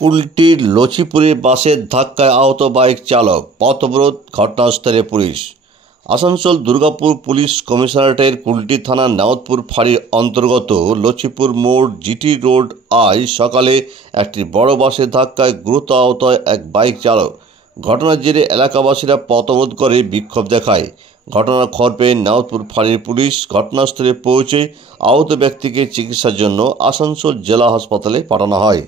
কুলটির লছিপুরে বাসের ধাক্কায় আহত বাইক চালক, পথ অবরোধ, ঘটনাস্থলে পুলিশ। আসানসোল দুর্গাপুর পুলিশ কমিশনারেটের কুলটি থানার নাওদপুর ফাঁড়ির অন্তর্গত লছিপুর মোড় জিটি রোড আজ সকালে একটি বড় বাসের ধাক্কায় গুরুতর আহত এক বাইক চালক। ঘটনার জেরে এলাকাবাসীরা পথ অবরোধ করে বিক্ষোভ দেখায়। ঘটনার খবর পেয়ে নাওদপুর ফাঁড়ির পুলিশ ঘটনাস্থলে পৌঁছে আহত ব্যক্তিকে চিকিৎসার জন্য আসানসোল জেলা হাসপাতালে পাঠানো হয়।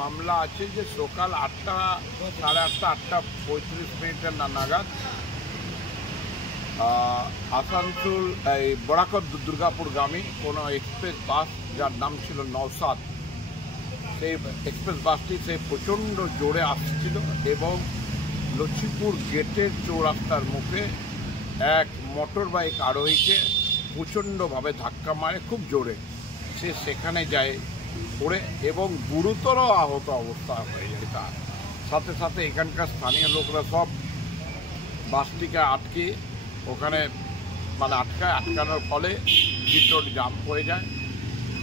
মামলা আছে যে সকাল 8টা, সাড়ে 8টা, 8:35 নাগাদ আসানসোল এই বরাকর দুর্গাপুরগামী কোনো এক্সপ্রেস বাস, যার নাম ছিল নওসাদ, সেই এক্সপ্রেস বাসটি প্রচণ্ড জোরে আসছিল এবং লছিপুর গেটের চৌরাস্তার মুখে এক মোটর বাইক আরোহীকে প্রচণ্ডভাবে ধাক্কা মারে, খুব জোরে। সে সেখানে যায় পড়ে এবং গুরুতর আহত অবস্থা হয়ে যায়। তার সাথে সাথে এখানকার স্থানীয় লোকরা সব বাসটিকে আটকে ওখানে আটকানোর ফলে জিটি জাম হয়ে যায়।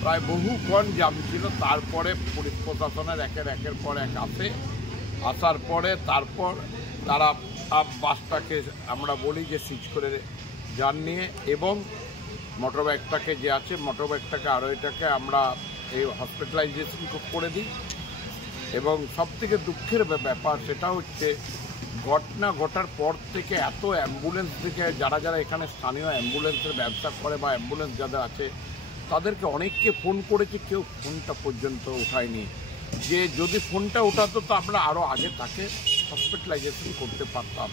প্রায় বহুক্ষণ জাম ছিল। তারপরে পুলিশ প্রশাসনের একের পর এক আসার পরে তারপর তারা বাসটাকে আমরা বলি যে সিজ করে যান নিয়ে এবং মোটরবাইকটাকে যে আছে মোটরবাইকটাকে আরোহীটাকে আমরা এই হসপিটালাইজেশন করে দিই। এবং সবথেকে দুঃখের ব্যাপার সেটা হচ্ছে ঘটনা ঘটার পর থেকে এত অ্যাম্বুলেন্স থেকে যারা এখানে স্থানীয় অ্যাম্বুলেন্সের ব্যবসা করে বা অ্যাম্বুলেন্স যাদের আছে তাদেরকে অনেককে ফোন করেছে, কেউ ফোনটা পর্যন্ত উঠায়নি। যে যদি ফোনটা ওঠাতো তো আমরা আরও আগে তাকে হসপিটালাইজেশন করতে পারতাম।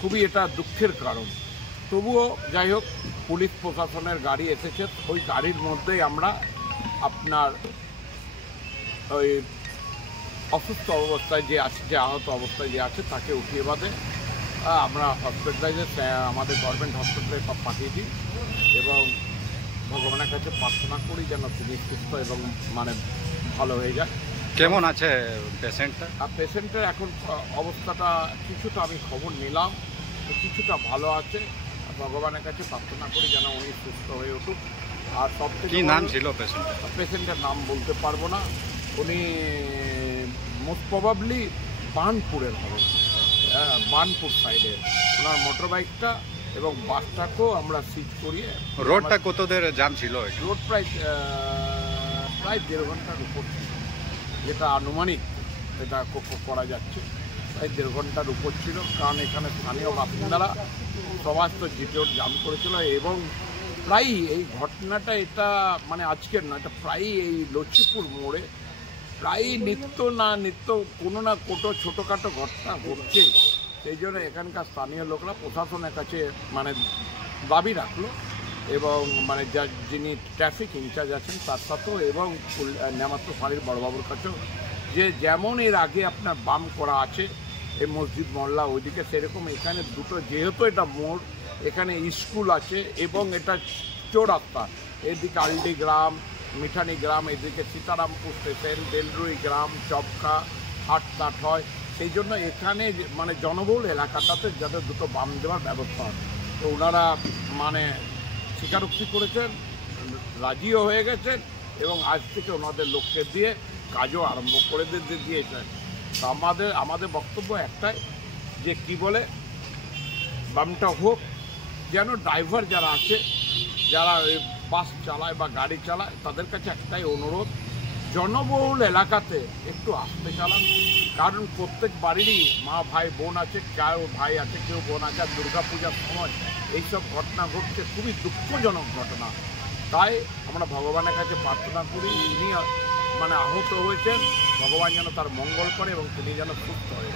খুবই এটা দুঃখের কারণ। তবুও যাই হোক, পুলিশ প্রশাসনের গাড়ি এসেছে, ওই গাড়ির মধ্যেই আমরা আপনার ওই অসুস্থ অবস্থায় যে আছে, যে আহত অবস্থায় যে আছে তাকে উঠিয়ে বাদে আমরা হসপিটালাইজে আমাদের গভর্নমেন্ট হসপিটালে সব পাঠিয়ে দিই এবং ভগবানের কাছে প্রার্থনা করি যেন তিনি সুস্থ এবং ভালো হয়ে যায়। কেমন আছে পেশেন্টটা? পেশেন্টের এখন অবস্থাটা কিছুটা আমি খবর নিলাম, কিছুটা ভালো আছে। ভগবানের কাছে প্রার্থনা করি যেন উনি সুস্থ হয়ে উঠুক। আর সবথেকে কি নাম ছিল পেশেন্টের নাম বলতে পারবো না। উনি মোস্ট প্রবাবলি বার্নপুরের হবে, বার্নপুর সাইডে ওনার মোটর বাইকটা এবং বাসটাকেও আমরা সিজ করিয়ে। রোডটা কতদের জাম ছিল? রোড প্রায় 1.5 ঘন্টার উপর, যেটা আনুমানিক এটা করা যাচ্ছে, প্রায় 1.5 ঘন্টার উপর ছিল। কারণ এখানে স্থানীয় বাসিন্দারা সবাই তো জিটি রোড জাম করেছিল এবং প্রায়ই এই ঘটনাটা এটা আজকের না, এটা প্রায়ই এই লছিপুর মোড়ে প্রায়ই নিত্য কোনো না কোনো ছোটোখাটো ঘটনা ঘটছে। সেই জন্য এখানকার স্থানীয় লোকরা প্রশাসনের কাছে দাবি রাখলো এবং যিনি ট্রাফিক ইনচার্জ আছেন তার সাথেও এবং নাওদপুর ফাঁড়ির বড়বাবুর কাছেও, যে যেমন এর আগে আপনার বাম করা আছে এই মসজিদ মহল্লা ওইদিকে, সেরকম এখানে দুটো, যেহেতু এটা মোড়, এখানে স্কুল আছে এবং এটা চৌরাস্তা, এদিকে আলডি গ্রাম, মিঠানি গ্রাম, এদিকে সীতারামপুর স্টেশন, বেলরুই গ্রাম, চপকা, হাটটাট হয়। সেই জন্য এখানে জনবহুল এলাকাটাতে যাতে দুটো বাম দেওয়ার ব্যবস্থা হয়। তো ওনারা স্বীকারোক্তি করেছেন, রাজিও হয়ে গেছেন এবং আজ থেকে ওনাদের লোককে দিয়ে কাজও আরম্ভ করে দিয়েছেন। তো আমাদের বক্তব্য একটাই, যে কি বলে বামটা হোক, যেন ড্রাইভার যারা আছে, যারা বাস চালায় বা গাড়ি চালায়, তাদের কাছে একটাই অনুরোধ, জনবহুল এলাকাতে একটু আস্তে চালান। কারণ প্রত্যেক বাড়িরই মা ভাই বোন আছে, কেউ ভাই আছে, কেউ বোন আছে। আর দুর্গাপূজার সময় এইসব ঘটনা ঘটছে, খুবই দুঃখজনক ঘটনা। তাই আমরা ভগবানের কাছে প্রার্থনা করি, ইনি আহত হয়েছেন, ভগবান যেন তার মঙ্গল করে এবং তিনি যেন সুস্থ হয়ে